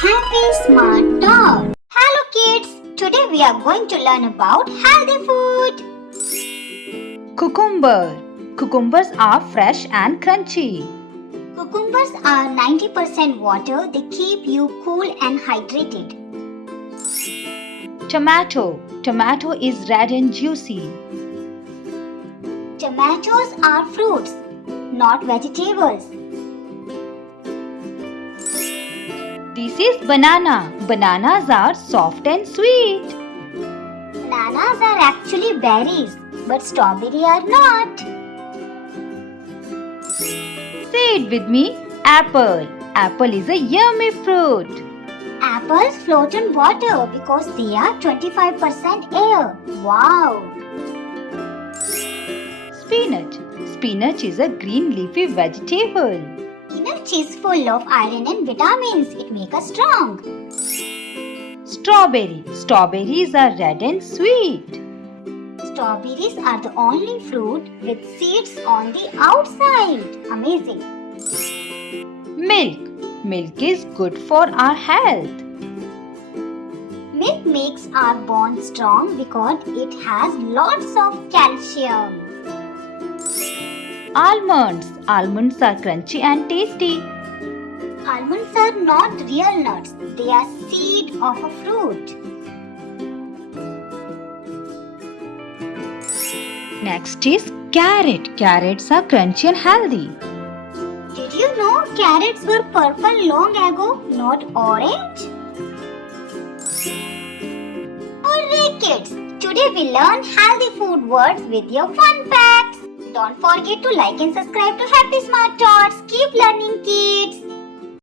Happy Smart Dog. Hello kids, today we are going to learn about healthy food. Cucumber. Cucumbers are fresh and crunchy. Cucumbers are 90% water. They keep you cool and hydrated. Tomato. Tomato is red and juicy. Tomatoes are fruits, not vegetables. This is banana. Bananas are soft and sweet. Bananas are actually berries, but strawberry are not. Say it with me. Apple. Apple is a yummy fruit. Apples float in water because they are 25% air. Wow! Spinach. Spinach is a green leafy vegetable. Spinach is full of iron and vitamins. It makes us strong. Strawberry. Strawberries are red and sweet. Strawberries are the only fruit with seeds on the outside. Amazing. Milk. Milk is good for our health. Milk makes our bones strong because it has lots of calcium. Almonds. Almonds are crunchy and tasty. Almonds are not real nuts. They are seed of a fruit. Next is carrot. Carrots are crunchy and healthy. Did you know carrots were purple long ago, not orange? Alright kids, today we learn healthy food words with your fun facts. Don't forget to like and subscribe to Happy Smart Tots. Keep learning kids.